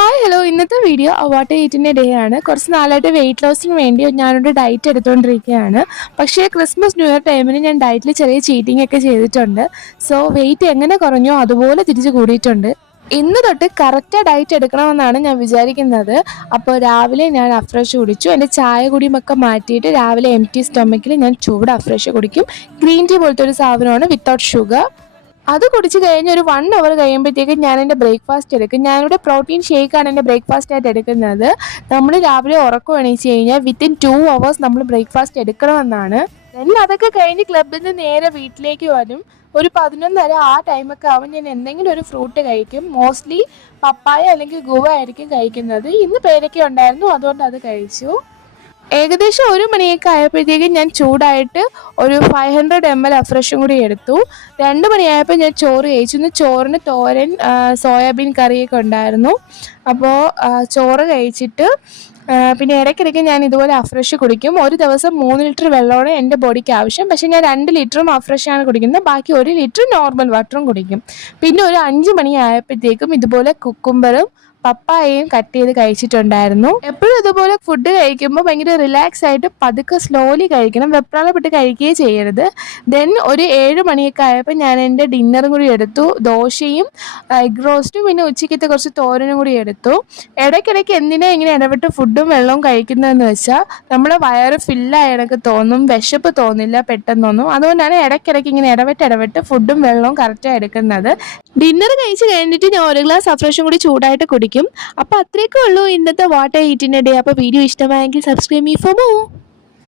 Hi hello ഇന്നത്തെ video what എയ്റ്റിൻ്റെ day ആണ്. കുറച്ച് നാളായിട്ട് വെയിറ്റ് ലോസിന് വേണ്ടി ഞാനൊരു ഡയറ്റ് എടുത്തുകൊണ്ടിരിക്കുകയാണ്. പക്ഷേ ക്രിസ്മസ് ന്യൂ ഇയർ ടൈമിന് ഞാൻ ഡയറ്റിൽ ചെറിയ ചീറ്റിംഗ് ഒക്കെ ചെയ്തിട്ടുണ്ട്. സോ വെയിറ്റ് എങ്ങനെ കുറഞ്ഞോ അതുപോലെ തിരിച്ച് കൂടിയിട്ടുണ്ട്. ഇന്ന് തൊട്ട് കറക്റ്റ് ഡയറ്റ് എടുക്കണമെന്നാണ് ഞാൻ വിചാരിക്കുന്നത്. അപ്പോൾ രാവിലെ ഞാൻ അഫ്രഷ് കുടിച്ചു. എൻ്റെ ചായ കുടിയുമൊക്കെ മാറ്റിയിട്ട് രാവിലെ എംപ്റ്റി സ്റ്റൊമക്കിൽ ഞാൻ ചൂട് അഫ്രഷ് കുടിക്കും. ഗ്രീൻ ടീ പോലത്തെ ഒരു സാധനമാണ് വിത്തൗട്ട് ഷുഗർ. അത് കുടിച്ച് കഴിഞ്ഞ് ഒരു 1 അവർ കഴിയുമ്പോഴത്തേക്കും ഞാൻ എൻ്റെ ബ്രേക്ക്ഫാസ്റ്റ് എടുക്കും. ഞാനിവിടെ പ്രോട്ടീൻ ഷേക്കാണ് എൻ്റെ ബ്രേക്ക്ഫാസ്റ്റ് ആയിട്ട് എടുക്കുന്നത്. നമ്മൾ രാവിലെ ഉറക്കം എണീച്ച് കഴിഞ്ഞാൽ വിത്തിൻ 2 അവേഴ്സ് നമ്മൾ ബ്രേക്ക്ഫാസ്റ്റ് എടുക്കണമെന്നാണ്. ദെൻ അതൊക്കെ കഴിഞ്ഞ് ക്ലബ്ബിൽ നിന്ന് നേരെ വീട്ടിലേക്ക് വരും. ഒരു 11:30 ആ ടൈമൊക്കെ ആവും. ഞാൻ എന്തെങ്കിലും ഒരു ഫ്രൂട്ട് കഴിക്കും. മോസ്റ്റ്ലി പപ്പായ അല്ലെങ്കിൽ ഗുവ ആയിരിക്കും കഴിക്കുന്നത്. ഇന്ന് പേരയ്ക്ക ഉണ്ടായിരുന്നു, അതുകൊണ്ട് അത് കഴിച്ചു. ഏകദേശം 1 മണിയൊക്കെ ആയപ്പോഴത്തേക്കും ഞാൻ ചൂടായിട്ട് ഒരു 500 ml അഫ്രഷും കൂടി എടുത്തു. 2 മണിയായപ്പോൾ ഞാൻ ചോറ് കഴിച്ചു. ഇന്ന് ചോറിന് തോരൻ സോയാബീൻ കറിയൊക്കെ ഉണ്ടായിരുന്നു. അപ്പോൾ ചോറ് കഴിച്ചിട്ട് പിന്നെ ഇടയ്ക്കിടയ്ക്ക് ഞാൻ ഇതുപോലെ അഫ്രഷ് കുടിക്കും. ഒരു ദിവസം 3 ലിറ്റർ വെള്ളമാണ് എൻ്റെ ബോഡിക്ക് ആവശ്യം. പക്ഷേ ഞാൻ 2 ലിറ്ററും അഫ്രഷാണ് കുടിക്കുന്നത്. ബാക്കി 1 ലിറ്റർ നോർമൽ വാട്ടറും കുടിക്കും. പിന്നെ ഒരു 5 മണി ആയപ്പോഴത്തേക്കും ഇതുപോലെ കുക്കുംബറും പപ്പായയും കട്ട് ചെയ്ത് കഴിച്ചിട്ടുണ്ടായിരുന്നു. എപ്പോഴും ഇതുപോലെ ഫുഡ് കഴിക്കുമ്പോൾ ഭയങ്കര റിലാക്സ് ആയിട്ട് പതുക്കെ സ്ലോലി കഴിക്കണം. വെപ്രാളപ്പെട്ട് കഴിക്കുകയേ ചെയ്യരുത്. ദെൻ ഒരു 7 മണിയൊക്കെ ആയപ്പോൾ ഞാൻ എൻ്റെ ഡിന്നറും കൂടി എടുത്തു. ദോശയും എഗ് റോസ്റ്റും പിന്നെ ഉച്ചയ്ക്കത്തെ കുറച്ച് തോരനും കൂടി എടുത്തു. ഇടയ്ക്കിടയ്ക്ക് എന്തിനാ ഇങ്ങനെ ഇടവിട്ട് ഫുഡും വെള്ളവും കഴിക്കുന്നതെന്ന് വെച്ചാൽ നമ്മളെ വയറ് ഫില്ലായ കണക്ക് തോന്നും, വിശപ്പ് തോന്നില്ല പെട്ടെന്നൊന്നും. അതുകൊണ്ടാണ് ഇടയ്ക്കിടയ്ക്ക് ഇങ്ങനെ ഇടവിട്ട് ഫുഡും വെള്ളവും കറക്റ്റായി എടുക്കുന്നത്. ഡിന്നർ കഴിച്ച് കഴിഞ്ഞിട്ട് ഞാൻ 1 ഗ്ലാസ് അഫ്രഷും കൂടി ചൂടായിട്ട് കുടിക്കും. അപ്പോൾ അത്രയൊക്കെ ഉള്ളൂ ഇന്നത്തെ വാട്ട് ഐ ഈറ്റിൻ്റെ ഡേ. അപ്പോൾ വീഡിയോ ഇഷ്ടമായെങ്കിൽ സബ്സ്ക്രൈബ് മീ ഫോർ മോർ.